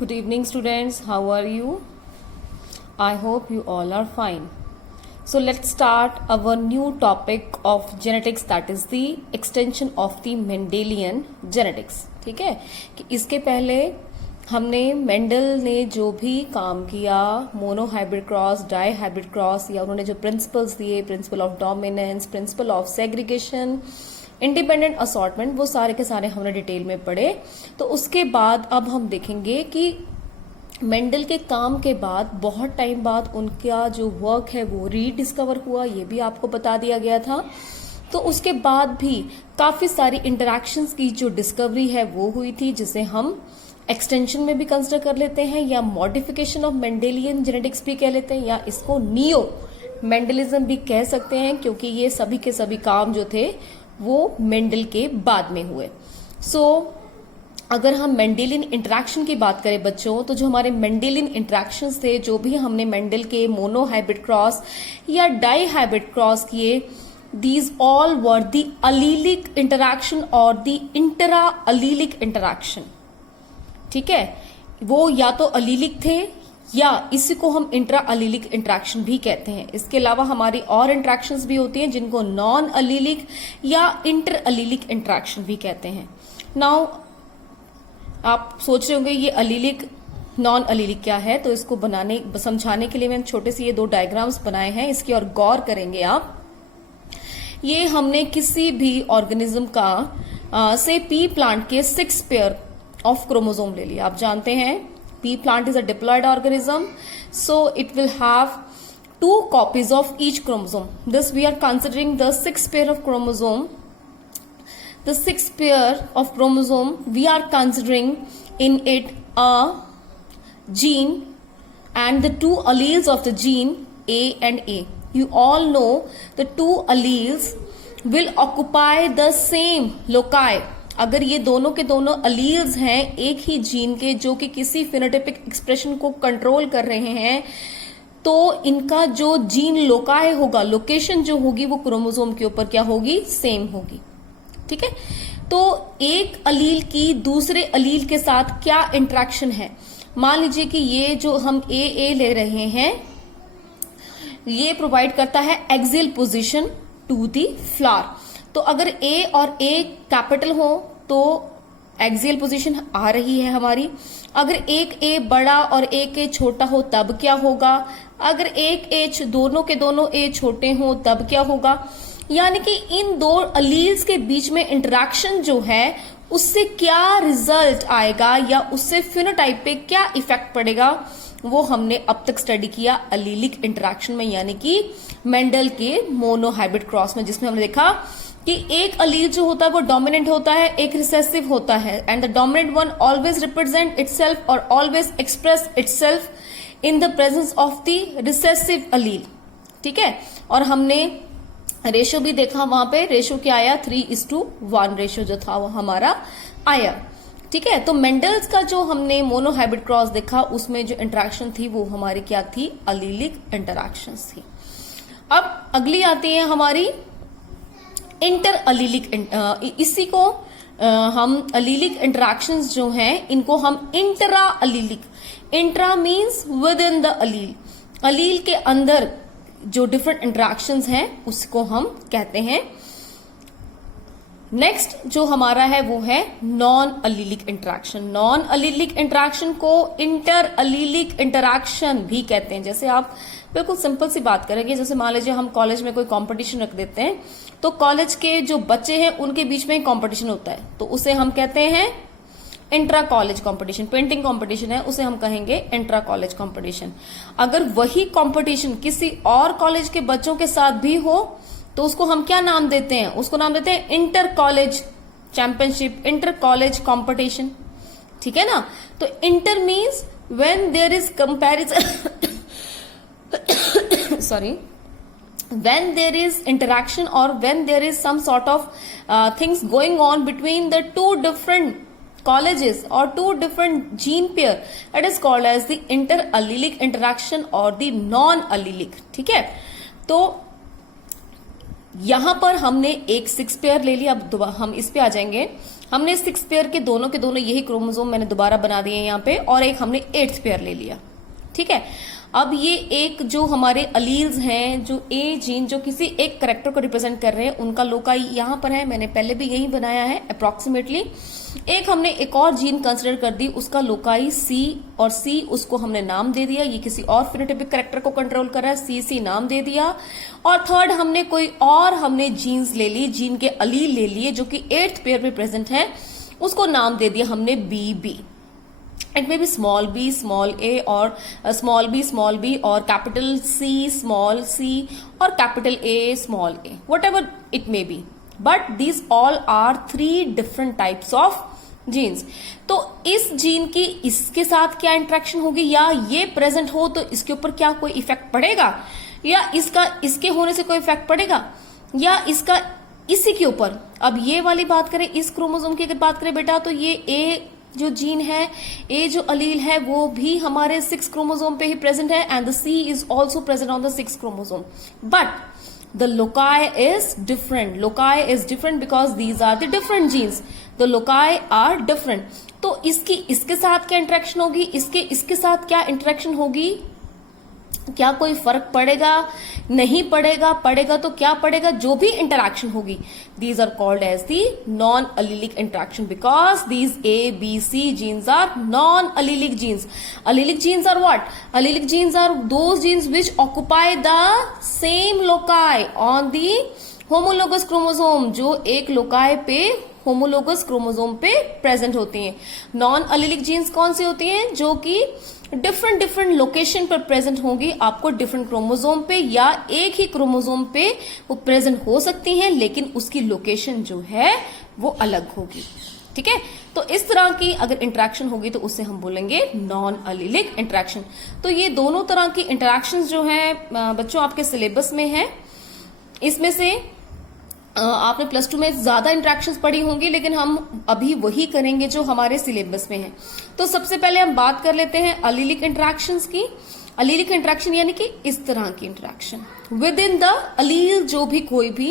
Good evening, students. How are you? I hope you all are fine. So let's start our new topic of genetics, that is the extension of the Mendelian genetics. ठीक है कि इसके पहले हमने Mendel ने जो भी काम किया, monohybrid cross, dihybrid cross, या उन्होंने जो प्रिंसिपल्स दिए, principle of dominance, principle of segregation, independent assortment, वो सारे के सारे हमने डिटेल में पढ़े. तो उसके बाद अब हम देखेंगे कि मेंडल के काम के बाद बहुत टाइम बाद उनका जो वर्क है वो रीडिस्कवर हुआ, ये भी आपको बता दिया गया था. तो उसके बाद भी काफी सारी इंटरैक्शंस की जो डिस्कवरी है वो हुई थी, जिसे हम एक्सटेंशन में भी कंसिडर कर लेते हैं, या मॉडिफिकेशन ऑफ मेंडेलियन जेनेटिक्स भी कह लेते हैं, या इसको नियो मेंडलिज्म भी कह सकते हैं, क्योंकि ये सभी के सभी काम जो थे वो मेंडल के बाद में हुए. अगर हम मेंडेलियन इंटरैक्शन की बात करें बच्चों, तो जो हमारे मेंडेलियन इंटरैक्शंस थे, जो भी हमने मेंडल के मोनो हाइब्रिड क्रॉस या डाई हाइब्रिड क्रॉस किए, these all were the allelic interaction और द इंटरा अलीलिक इंटरैक्शन. ठीक है, वो या तो अलीलिक थे या इसी को हम इंट्रा अलीलिक इंटरैक्शन भी कहते हैं. इसके अलावा हमारी और इंटरैक्शंस भी होती हैं जिनको नॉन अलीलिक या इंटर अलीलिक इंटरैक्शन भी कहते हैं. नाउ आप सोच रहे होंगे ये अलीलिक नॉन अलीलिक क्या है, तो इसको समझाने के लिए मैंने छोटे से ये दो डायग्राम्स बनाए हैं, इसकी और गौर करेंगे आप. ये हमने किसी भी ऑर्गेनिज्म का से पी प्लांट के 6 पेयर ऑफ क्रोमोसोम ले लिया. आप जानते हैं pea plant is a diploid organism, so it will have 2 copies of each chromosome. This we are considering the 6 pair of chromosome. The 6 pair of chromosome, we are considering in it a gene and the 2 alleles of the gene A and A. You all know the 2 alleles will occupy the same loci. अगर ये दोनों के दोनों alleles हैं एक ही gene के, जो कि किसी फिनोटाइपिक एक्सप्रेशन को कंट्रोल कर रहे हैं, तो इनका जो जीन लोकाय होगा, लोकेशन जो होगी, वो क्रोमोसोम के ऊपर क्या होगी, सेम होगी. ठीक है, तो एक अलील की दूसरे अलील के साथ क्या इंटरेक्शन है. मान लीजिए कि ये जो हम ए ले रहे हैं, ये प्रोवाइड करता है axial position to the flower. तो अगर ए और ए कैपिटल हो तो एक्सियल पोजीशन आ रही है हमारी. अगर एक ए बड़ा और एक ए छोटा हो तब क्या होगा. अगर एक ए दोनों के दोनों ए छोटे हो तब क्या होगा. यानी कि इन दो अलील्स के बीच में इंटरेक्शन जो है उससे क्या रिजल्ट आएगा या उससे फिनोटाइप पे क्या इफेक्ट पड़ेगा, वो हमने अब तक स्टडी किया अलीलिक इंटरेक्शन में, यानी कि मेंडल के मोनो हाइब्रिड क्रॉस में, जिसमें हमने देखा कि एक अलील जो होता है वो डोमिनेंट होता है, एक रिसेसिव होता है, and the dominant one always represent itself और always express itself in the presence of the recessive allele. ठीक है, और हमने रेशो भी देखा, वहां पे रेशो क्या आया, 3:1 रेशो जो था वो हमारा आया. ठीक है, तो मेंडल्स का जो हमने मोनो हाइब्रिड क्रॉस देखा, उसमें जो इंटरेक्शन थी वो हमारी क्या थी, अलीलिक इंटरैक्शंस थी. अब अगली आती है हमारी इंटर अलीलिक. इसी को हम अलीलिक इंटरैक्शंस जो हैं इनको हम intra allelic, intra means within the allele, allele के अंदर जो डिफरेंट इंटरैक्शंस हैं उसको हम कहते हैं. नेक्स्ट जो हमारा है वो है non allelic interaction. Non allelic interaction को इंटर अलीलिक इंटरैक्शन भी कहते हैं. जैसे आप बिल्कुल सिंपल सी बात करेंगे, जैसे मान लीजिए हम कॉलेज में कोई कंपटीशन रख देते हैं, तो कॉलेज के जो बच्चे हैं उनके बीच में कंपटीशन होता है, तो उसे हम कहते हैं intra college competition. Painting competition है, उसे हम कहेंगे इंट्रा कॉलेज कंपटीशन. अगर वही कंपटीशन किसी और कॉलेज के बच्चों के साथ भी हो तो उसको हम क्या नाम देते हैं, उसको नाम देते हैं inter college championship, inter college competition. ठीक है ना, तो inter means when there is comparison sorry, when there is interaction or when there is some sort of things going on between the two different colleges or two different gene pair, it is called as the interallelic interaction or the non-allelic. ठीक है, तो यहां पर हमने एक 6 pair ले लिया. अब हम इस पे आ जाएंगे. हमने 6 पेयर के दोनों यही क्रोमोसोम मैंने दोबारा बना दिए यहाँ पे, और एक हमने 8th पेयर ले लिया। ठीक है, अब ये एक जो हमारे अलील्स हैं, जो ए जीन जो किसी एक करेक्टर को रिप्रेजेंट कर रहे हैं, उनका लोकाई यहां पर है, मैंने पहले भी यही बनाया है अप्रोक्सीमेटली। एक हमने एक और जीन कंसिडर कर दी, उसका लोकाई सी, और सी उसको हमने नाम दे दिया, ये किसी और फिनोटाइपिक करेक्टर को कंट्रोल कर रहा है, सी नाम दे दिया। और थर्ड हमने कोई और हमने जीन्स ले ली, जीन के अलील ले लिए जो कि 8th पेयर में प्रेजेंट है, उसको नाम दे दिया हमने B. It may be small B small A, और स्मॉल बी और कैपिटल सी स्मॉल सी, और capital A small A, whatever it may be, but these all are 3 different types of genes. तो इस gene की इसके साथ क्या interaction होगी, या ये प्रेजेंट हो तो इसके ऊपर क्या कोई इफेक्ट पड़ेगा, या इसका इसके होने से कोई इफेक्ट पड़ेगा, या इसका इसी के ऊपर। अब ये वाली बात करें, इस क्रोमोसोम की अगर बात करें बेटा, तो ये ए जो जीन है, ए जो अलील है, वो भी हमारे 6 क्रोमोसोम पे ही प्रेजेंट है, and the C is also present on the 6 chromosome, but the loci is different. Loci is different because these are the different genes. The loci are different. तो इसकी इसके साथ क्या इंटरेक्शन होगी, इसके साथ क्या इंटरेक्शन होगी, क्या कोई फर्क पड़ेगा, नहीं पड़ेगा, पड़ेगा तो क्या पड़ेगा, जो भी इंटरैक्शन होगी, these are called as the non allelic interaction, because these A B C genes are non allelic genes. Allelic genes are what? Allelic genes are those genes which occupy the same loci on the homologous chromosome, जो एक loci पे homologous chromosome पे present होती हैं. Non allelic jeans कौन सी होती हैं, जो कि डिफरेंट लोकेशन पर प्रेजेंट होंगी, आपको डिफरेंट क्रोमोसोम पे या एक ही क्रोमोसोम पे वो प्रेजेंट हो सकती हैं, लेकिन उसकी लोकेशन जो है वो अलग होगी. ठीक है, तो इस तरह की अगर इंटरेक्शन होगी तो उसे हम बोलेंगे नॉन अलीलिक इंटरेक्शन. तो ये दोनों तरह की इंटरेक्शंस जो हैं बच्चों आपके सिलेबस में है. इसमें से आपने प्लस 2 में ज्यादा इंटरेक्शंस पढ़ी होंगी, लेकिन हम अभी वही करेंगे जो हमारे सिलेबस में है. तो सबसे पहले हम बात कर लेते हैं अलीलिक इंटरेक्शंस की. अलीलिक इंटरेक्शन यानी कि इस तरह की interaction within the allele, जो भी कोई भी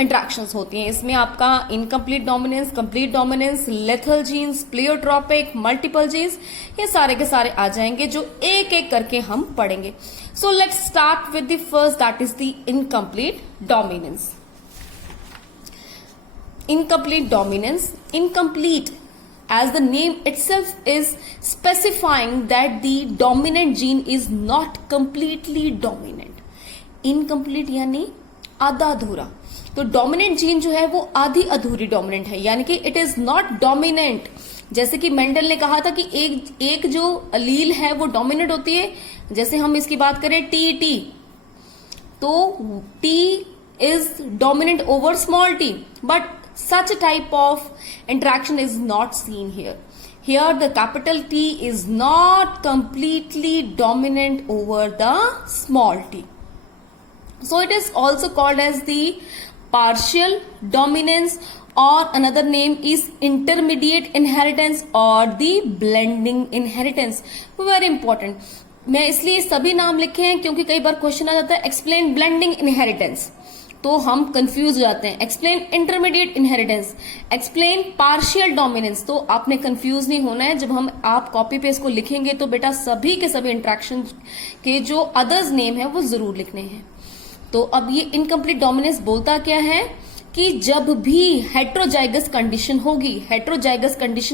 इंटरेक्शंस होती हैं. इसमें आपका incomplete dominance, complete dominance, lethal genes, pleiotropic, multiple genes, ये सारे के सारे आ जाएंगे, जो एक एक करके हम पढ़ेंगे. So let's start with the first, that is the incomplete dominance. Incomplete dominance. Incomplete, as the name itself is specifying that the dominant gene is not completely dominant. Incomplete यानी आधा अधूरा. तो डोमिनेंट जीन जो है वो आधी अधूरी dominant है, यानी कि इट इज नॉट डोमिनेंट. जैसे कि मेंडल ने कहा था कि एक जो अलील है वो डोमिनेंट होती है. जैसे हम इसकी बात करें टी, तो T is dominant over small T, but such a type of interaction is not seen here. Here the capital T is not completely dominant over the small t. So it is also called as the partial dominance, or another name is intermediate inheritance or the blending inheritance. Very important. मैं इसलिए सभी नाम लिखे हैं क्योंकि कई बार question आ जाता है एक्सप्लेन ब्लेंडिंग इनहेरिटेंस, तो हम कंफ्यूज हो जाते हैं. Explain intermediate inheritance, explain partial dominance, तो आपने कंफ्यूज नहीं होना है. जब हम आप कॉपी पे इसको लिखेंगे तो बेटा सभी के सभी इंट्रैक्शन के जो अदर्स नेम है वो जरूर लिखने हैं. तो अब ये इनकम्प्लीट डोमिनेंस बोलता क्या है कि जब भी हेट्रोजाइगस कंडीशन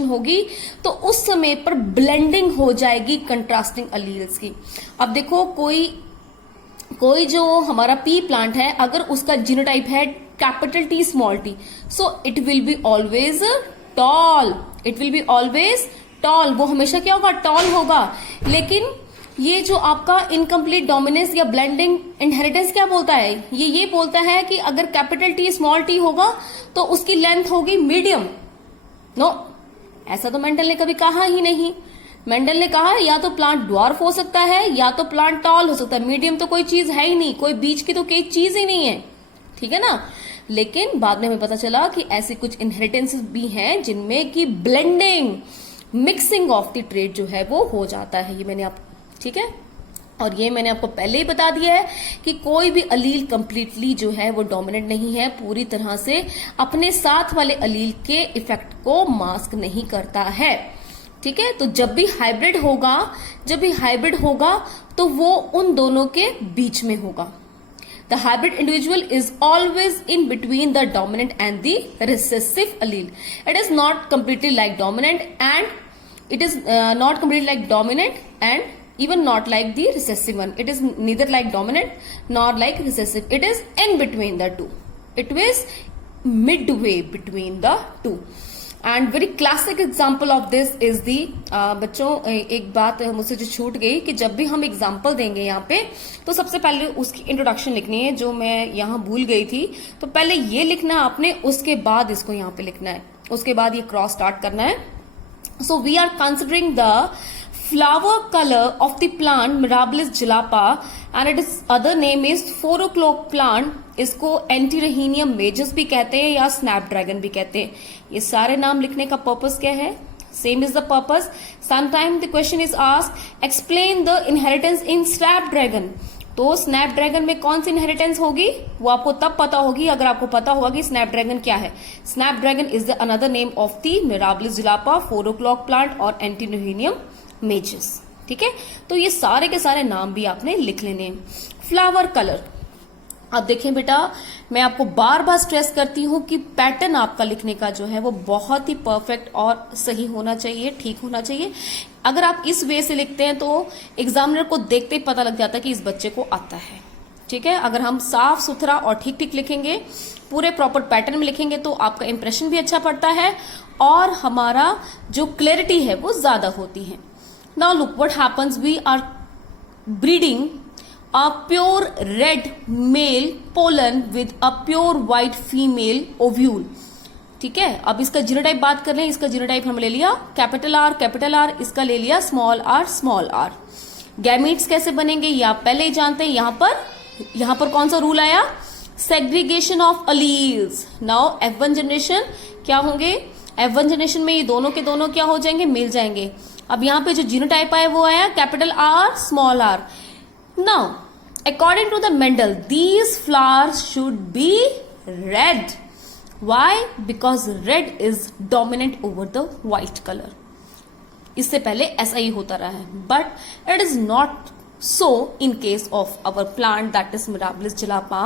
होगी तो उस समय पर ब्लेंडिंग हो जाएगी कंट्रास्टिंग अलील्स की. अब देखो कोई जो हमारा पी प्लांट है, अगर उसका जीनोटाइप है capital T small T, so it will be always tall. वो हमेशा क्या होगा, टॉल होगा. लेकिन ये जो आपका इनकम्प्लीट डोमिनेंस या ब्लेंडिंग इनहेरिटेंस क्या बोलता है, ये बोलता है कि अगर कैपिटल टी स्मॉल टी होगा तो उसकी लेंथ होगी मीडियम. नो, ऐसा तो मेंडल ने कभी कहा ही नहीं. मेंडल ने कहा या तो प्लांट ड्वार्फ हो सकता है या तो प्लांट टॉल हो सकता है. मीडियम तो कोई चीज है ही नहीं, कोई बीच की तो कोई चीज ही नहीं है. ठीक है ना. लेकिन बाद में हमें पता चला कि ऐसे कुछ इनहेरिटेंसेस भी हैं जिनमें कि blending, mixing of the trait जो है वो हो जाता है. ये मैंने आप, ठीक है. और ये मैंने आपको पहले ही बता दिया है कि कोई भी अलील कंप्लीटली जो है वो डोमिनेंट नहीं है, पूरी तरह से अपने साथ वाले अलील के इफेक्ट को मास्क नहीं करता है। ठीक है, तो जब भी हाइब्रिड होगा तो वो उन दोनों के बीच में होगा। The hybrid individual is always in between the dominant and the recessive Aleel. It is not completely like dominant and it is not completely like dominant and even not like the recessive one. It is neither like dominant nor like recessive. It is in between the two. It is midway between the two. And very classic example of this is the बच्चों एक बात मुझसे जो छूट गई कि जब भी हम एग्जाम्पल देंगे यहाँ पे तो सबसे पहले उसकी इंट्रोडक्शन लिखनी है, जो मैं यहाँ भूल गई थी। तो पहले ये लिखना आपने, उसके बाद इसको यहाँ पे लिखना है, उसके बाद ये क्रॉस स्टार्ट करना है। So we are considering the flower color of the plant Mirabilis jalapa and its other name is 4 o'clock plant. इसको एंटीरहेनियम मेजस भी कहते हैं या स्नैपड्रैगन भी कहते हैं। ये सारे नाम लिखने का पर्पस क्या है? Same is the purpose. Sometime the question is asked explain the inheritance in Snapdragon. तो स्नैपड्रैगन में कौन सी इनहेरिटेंस होगी वो आपको तब पता होगी अगर आपको पता होगा कि स्नैपड्रैगन क्या है। Snapdragon is the another name of the Mirabilis jalapa, 4 o'clock plant और एंटीरहेनियम मेजस। ठीक है, तो ये सारे के सारे नाम भी आपने लिख लेने। फ्लावर कलर, अब देखें बेटा, मैं आपको बार बार स्ट्रेस करती हूं कि पैटर्न आपका लिखने का जो है वो बहुत ही परफेक्ट और सही होना चाहिए, ठीक होना चाहिए। अगर आप इस वे से लिखते हैं तो एग्जामिनर को देखते ही पता लग जाता है कि इस बच्चे को आता है। ठीक है, अगर हम साफ सुथरा और ठीक ठीक लिखेंगे, पूरे प्रॉपर पैटर्न में लिखेंगे तो आपका इंप्रेशन भी अच्छा पड़ता है और हमारा जो क्लैरिटी है वो ज्यादा होती है। Now look what happens, we are breeding a pure red male pollen with a pure white female ovule। ठीक है, अब इसका जीनोटाइप बात कर लें। इसका जीनोटाइप हम ले लिया कैपिटल आर, इसका ले लिया स्मॉल आर। गैमीट्स कैसे बनेंगे ये आप पहले ही जानते हैं। यहां पर कौन सा रूल आया? Segregation of alleles. Now F1 generation क्या होंगे? F1 जनरेशन में ये दोनों के दोनों क्या हो जाएंगे? मिल जाएंगे। अब यहाँ पे जो जीनोटाइप आया वो आया capital R small R. Now, according to the Mendel, these flowers should be red. Why? Because red is dominant over the white color. इससे पहले ऐसा ही होता रहा है, but it is not so in case of our plant that is Mirabilis jalapa.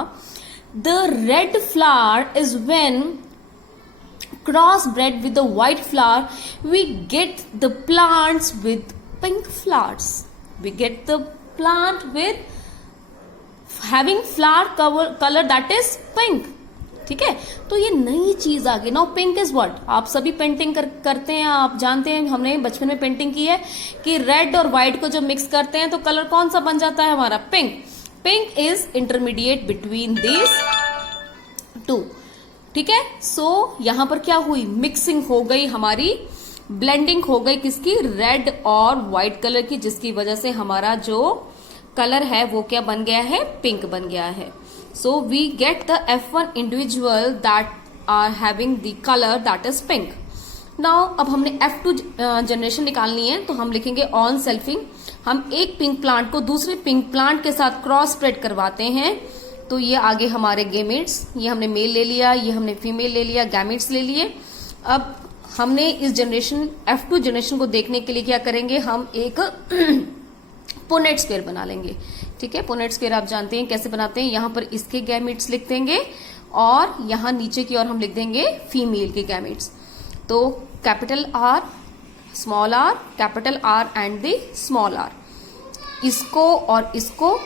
The red flower is when crossbred with the white flower, we get the plants with pink flowers. We get the plant with having flower color that is pink। ठीक है, तो ये नई चीज आ गई। Now pink is what? आप सभी painting करते हैं, आप जानते हैं, हमने बचपन में पेंटिंग की है कि रेड और व्हाइट को जब मिक्स करते हैं तो कलर कौन सा बन जाता है हमारा? Pink. Pink is intermediate between this two. ठीक है, सो यहां पर क्या हुई? मिक्सिंग हो गई हमारी, ब्लेंडिंग हो गई किसकी? रेड और व्हाइट कलर की, जिसकी वजह से हमारा जो कलर है वो क्या बन गया है? पिंक बन गया है। So we get the F1 individual that are having the colour that is pink. Now अब हमने F2 जनरेशन निकालनी है तो हम लिखेंगे ऑन सेल्फिंग। हम एक पिंक प्लांट को दूसरे पिंक प्लांट के साथ क्रॉस स्प्रेड करवाते हैं तो ये आगे हमारे गैमेट्स, ये हमने मेल ले लिया, ये हमने फीमेल ले लिया, गैमेट्स ले लिए। अब हमने इस जनरेशन F2 जनरेशन को देखने के लिए क्या करेंगे? हम एक पुनेट स्क्वायर बना लेंगे। ठीक है, पुनेट स्क्वायर आप जानते हैं कैसे बनाते हैं। यहां पर इसके गैमेट्स लिख देंगे और यहां नीचे की ओर हम लिख देंगे फीमेल के गैमेट्स। तो capital R small R, capital R and the small R. इसको और इसको,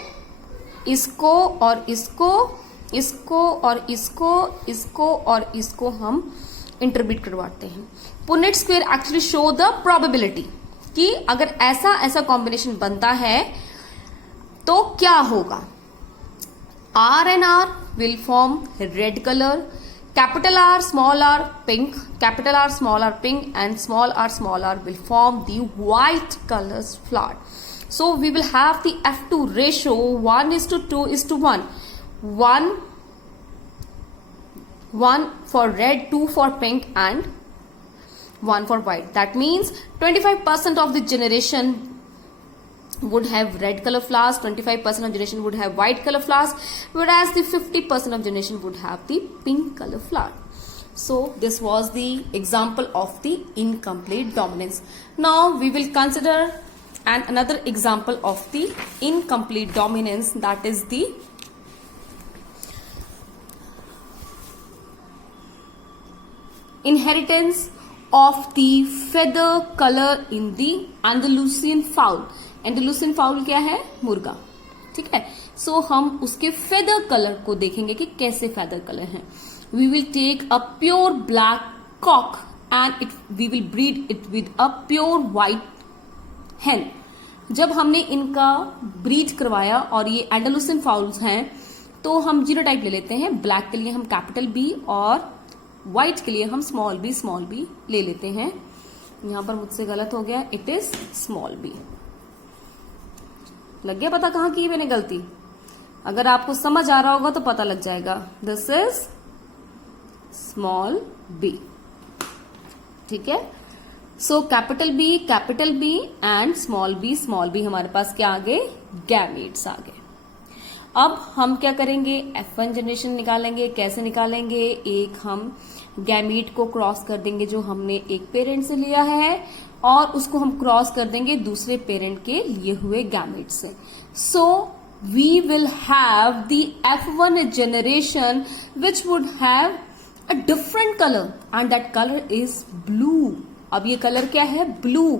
इसको और इसको, इसको और इसको, इसको और इसको हम इंटरबिट करवाते हैं। Punnett square actually show the probability कि अगर ऐसा ऐसा कॉम्बिनेशन बनता है तो क्या होगा? R and R will form red colour, capital R small R pink, capital R small R pink and small R will form the white colours flower. So we will have the F2 ratio 1:2:1. 1 for red, 2 for pink and 1 for white. That means 25% of the generation would have red color flowers, 25% of generation would have white color flowers, whereas the 50% of generation would have the pink color flower. So this was the example of the incomplete dominance. Now we will consider another example of the incomplete dominance, that is the inheritance of the feather color in the Andalusian fowl. Andalusian fowl क्या है? मुर्गा. ठीक है. सो हम उसके feather colour को देखेंगे कि कैसे फेदर कलर है. We will take a pure black cock and we will breed it with a pure white hen. जब हमने इनका ब्रीड करवाया और ये एंडालुसियन फाउल्स हैं, तो हम जीनोटाइप ले लेते हैं. ब्लैक के लिए हम कैपिटल बी और व्हाइट के लिए हम स्मॉल बी ले लेते हैं. यहां पर मुझसे गलत हो गया, इट इज स्मॉल बी. लग गया पता कहां की मैंने गलती? अगर आपको समझ आ रहा होगा तो पता लग जाएगा. This is small B. ठीक है. So capital B and small B हमारे पास क्या आ गए? गैमीट्स आ गए. अब हम क्या करेंगे? F1 जनरेशन निकालेंगे. कैसे निकालेंगे? एक हम गैमीट को क्रॉस कर देंगे जो हमने एक पेरेंट से लिया है, और उसको हम क्रॉस कर देंगे दूसरे पेरेंट के लिए हुए गैमीट से. So we will have the F1 generation which would have a different colour and that colour is blue. अब ये कलर क्या है? ब्लू.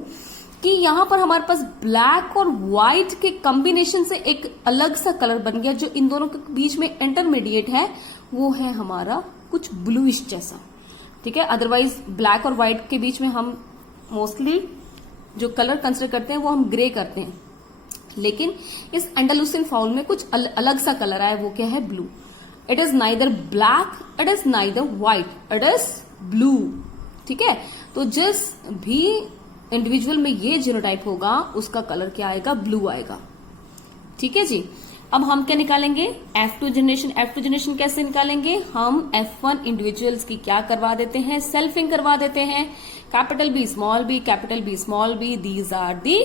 कि यहां पर हमारे पास ब्लैक और व्हाइट के कॉम्बिनेशन से एक अलग सा कलर बन गया, जो इन दोनों के बीच में इंटरमीडिएट है, वो है हमारा कुछ ब्लूइश जैसा. ठीक है. अदरवाइज ब्लैक और व्हाइट के बीच में हम मोस्टली जो कलर कंसिडर करते हैं वो हम ग्रे करते हैं, लेकिन इस एंडालुसियन फाउल में कुछ अलग सा कलर आया, वो क्या है? Blue. It is neither black, it is neither white, it is blue. ठीक है. तो जिस भी इंडिविजुअल में ये जीनोटाइप होगा उसका कलर क्या आएगा? ब्लू आएगा. ठीक है जी. अब हम क्या निकालेंगे? F2 generation. F2 जनरेशन कैसे निकालेंगे? हम F1 इंडिविजुअल्स की क्या करवा देते हैं? सेल्फिंग करवा देते हैं. Capital B small B, capital B small B, these are the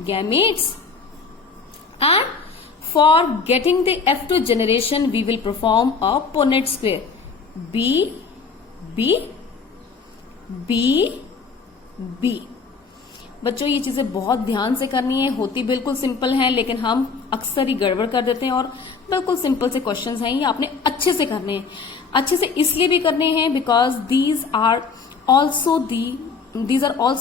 gametes. And for getting the F2 generation we will perform a Punnett square. B B B B. बच्चों ये चीजें बहुत ध्यान से करनी है. होती बिल्कुल सिंपल हैं, लेकिन हम अक्सर ही गड़बड़ कर देते हैं, और बिल्कुल सिंपल से क्वेश्चंस हैं. ये आपने अच्छे से करने हैं. अच्छे से इसलिए भी करने हैं because these are also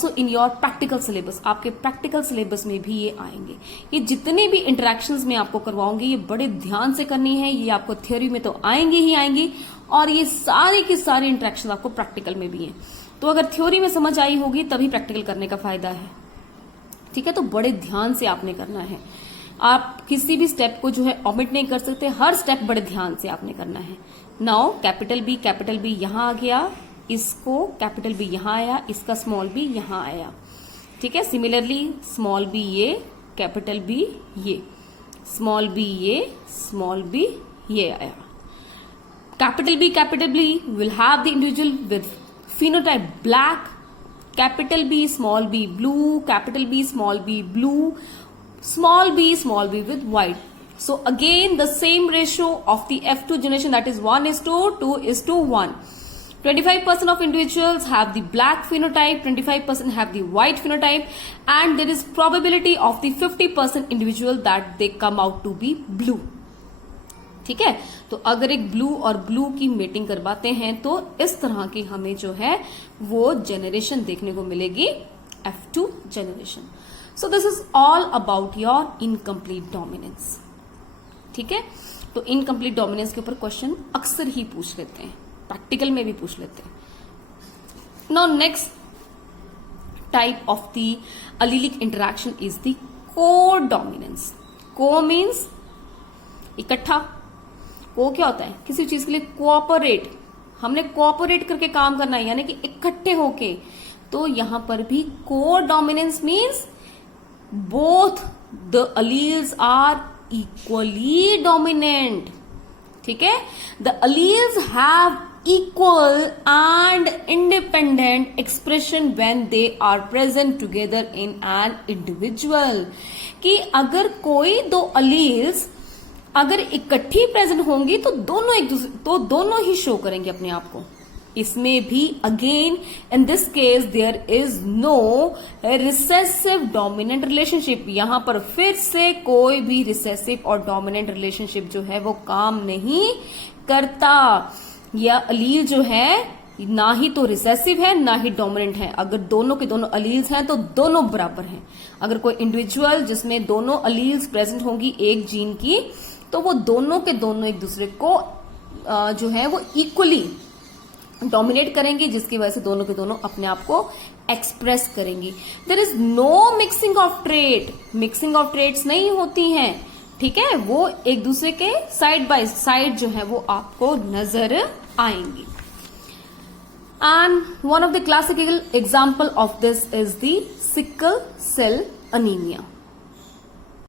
in your practical syllabus. आपके प्रैक्टिकल सिलेबस में भी ये आएंगे. ये जितने भी इंटरेक्शंस में आपको करवाऊंगी ये बड़े ध्यान से करनी है. ये आपको थ्योरी में तो आएंगे ही आएंगी, और ये सारी की सारी इंटरेक्शन आपको प्रैक्टिकल में भी है. तो अगर थ्योरी में समझ आई होगी तभी प्रैक्टिकल करने का फायदा है. ठीक है. तो बड़े ध्यान से आपने करना है. आप किसी भी स्टेप को जो है ऑमिट नहीं कर सकते. हर स्टेप बड़े ध्यान से आपने करना है. नाउ कैपिटल बी यहां आ गया, इसको कैपिटल बी यहां आया, इसका स्मॉल बी यहां आया. ठीक है. सिमिलरली स्मॉल बी ये, कैपिटल बी ये, स्मॉल बी ये, स्मॉल बी ये आया. Capital B will have the individual with phenotype black, capital B small b blue, capital B small b blue, small b with white. So again the same ratio of the F2 generation, that is 1:2:1. 25% of individuals have the black phenotype, 25% have the white phenotype, and there is probability of the 50% individual that they come out to be blue. ठीक है. तो अगर एक blue और blue की mating करवाते हैं तो इस तरह की हमें जो है वो जनरेशन देखने को मिलेगी, F2 generation. So this is all about your incomplete dominance. ठीक है. तो इनकम्प्लीट डोमिनेंस के ऊपर क्वेश्चन अक्सर ही पूछ लेते हैं, प्रैक्टिकल में भी पूछ लेते हैं. Now next type of the allelic interaction is the को डोमिनेंस. को मीन्स इकट्ठा. को क्या होता है? किसी चीज के लिए कोऑपरेट, हमने कोऑपरेट करके काम करना है, यानी कि इकट्ठे होके. तो यहां पर भी codominance means both the alleles are equally dominant. ठीक है. The alleles have equal and independent expression when they are present together in an individual. कि अगर कोई दो अलील्स अगर इकट्ठी प्रेजेंट होंगी तो दोनों ही शो करेंगे अपने आप को. इसमें भी again in this case there is no recessive dominant relationship. यहां पर फिर से कोई भी रिसेसिव और डोमिनेंट रिलेशनशिप जो है वो काम नहीं करता. यह अलील जो है ना ही तो रिसेसिव है ना ही डोमिनेंट है. अगर दोनों के दोनों अलील्स हैं तो दोनों बराबर हैं. अगर कोई इंडिविजुअल जिसमें दोनों अलील्स प्रेजेंट होंगी एक जीन की तो वो दोनों के दोनों एक दूसरे को जो है वो इक्वली डोमिनेट करेंगे, जिसकी वजह से दोनों के दोनों अपने आप को एक्सप्रेस करेंगी. There is no mixing of trait. Mixing of traits नहीं होती हैं, ठीक है. वो एक दूसरे के साइड बाय साइड जो है वो आपको नजर आएंगी. And one of the classical example of this is the sickle cell anaemia.